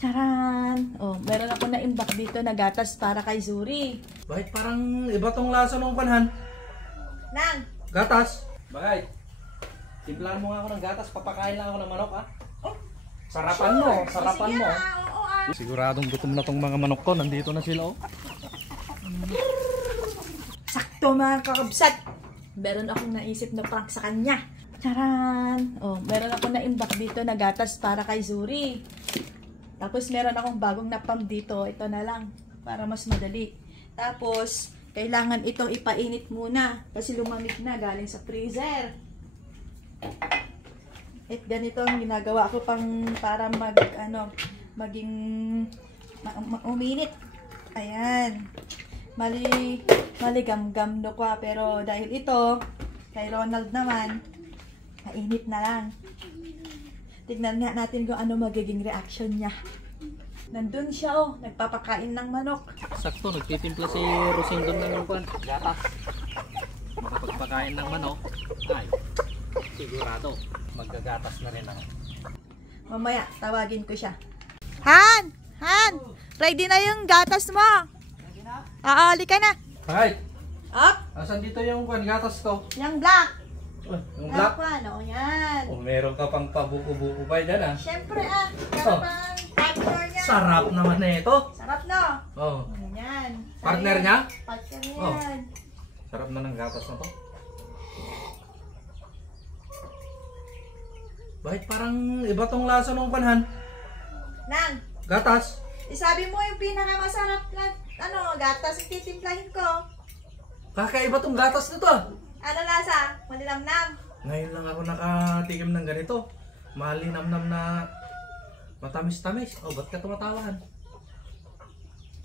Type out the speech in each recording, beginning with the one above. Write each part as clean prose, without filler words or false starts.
Charan! Oh, meron ako na imbak dito na gatas para kay Zuri. Bakit parang iba tong lasa ng panhan? Nang! Gatas? Bakit? Timplahan mo nga ako ng gatas, papakain lang ako ng manok ha? Oh, Sarapan sure. mo, sarapan Sige, mo. Oo. Siguradong gutom na tong mga manok ko, nandito na sila oh. Sakto mga kakabsat! Meron akong naisip na prank sa kanya. Charan! Oh, meron ako na imbak dito na gatas para kay Zuri. Tapos meron akong bagong napam dito. Ito na lang, para mas madali. Tapos, kailangan itong ipainit muna kasi lumamig na galing sa freezer. At ganito ang ginagawa ko para maging uminit. Ayan. Maligam-gam no kwa, pero dahil ito kay Ronald naman, mainit na lang. Tignan nga natin kung ano magiging reaction niya. Nandun siya oh, nagpapakain ng manok. Sakto, nagtitimpla si Rosing doon ng gatas. Makapagpakain ng manok, ay, sigurado, maggagatas na rin ako. Mamaya, tawagin ko siya. Han! Han! Ready na yung gatas mo? Ready na? Oo, halika na. Hi! Up! Asan dito yung gatas ko? Yung black. Yung black? Ano, yan. Oh, meron ka pang pabuko-buko pa dyan ah. Siyempre meron pang partner niya. Sarap naman na ito. Sarap no? Oh. Yan. Partner niya? Partner niya Oh. yan. Sarap na ng gatas na to. Bakit parang iba tong lasa ng panhan? Nang, Gatas? isabi mo yung pinakamasarap na gatas yung titimplahin ko. Kakaiba tong gatas na to ah. Ano lasa? Malilamnam. Ngayon lang ako nakatikim ng ganito. Malinamnam na matamis-tamis. Oh, ba't ka tumatawahan?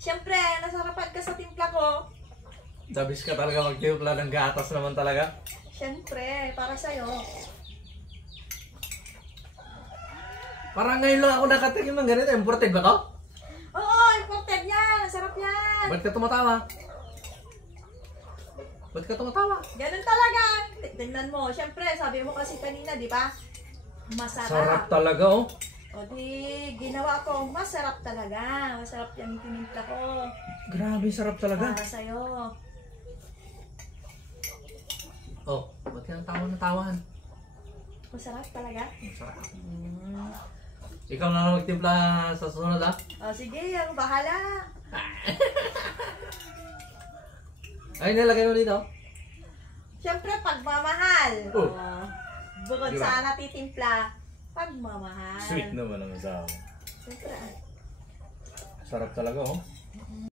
Siyempre, nasarapan ka sa timpla ko. Dabis ka talaga magtimpla ng gatas naman talaga. Siyempre, para sa'yo. Parang ngayon lang ako nakatikim ng ganito. Imported ba to? Oo, imported yan. Sarap yan. Ba't ka tumatawa? Ba't ka tumatawa? Ganun talaga. Tingnan mo. Siyempre, sabi mo kasi kanina, di ba? Masarap. Sarap talaga oh. O di, ginawa ko. Masarap talaga. Masarap yung tinimpla ko. Grabe, sarap talaga. Para sa'yo. Oh, ba't ka nang tawa na tawan? Masarap talaga. Sarap. Ikaw na lang magtimpla sa susunod ah. O sige, ang bahala. Ay, nilagay mo dito. Siyempre, pagmamahal. Oh. Bukod Grabe. sa natitimpla, pagmamahal. Sweet naman ang asawa. Siyempre. Sarap talaga oh.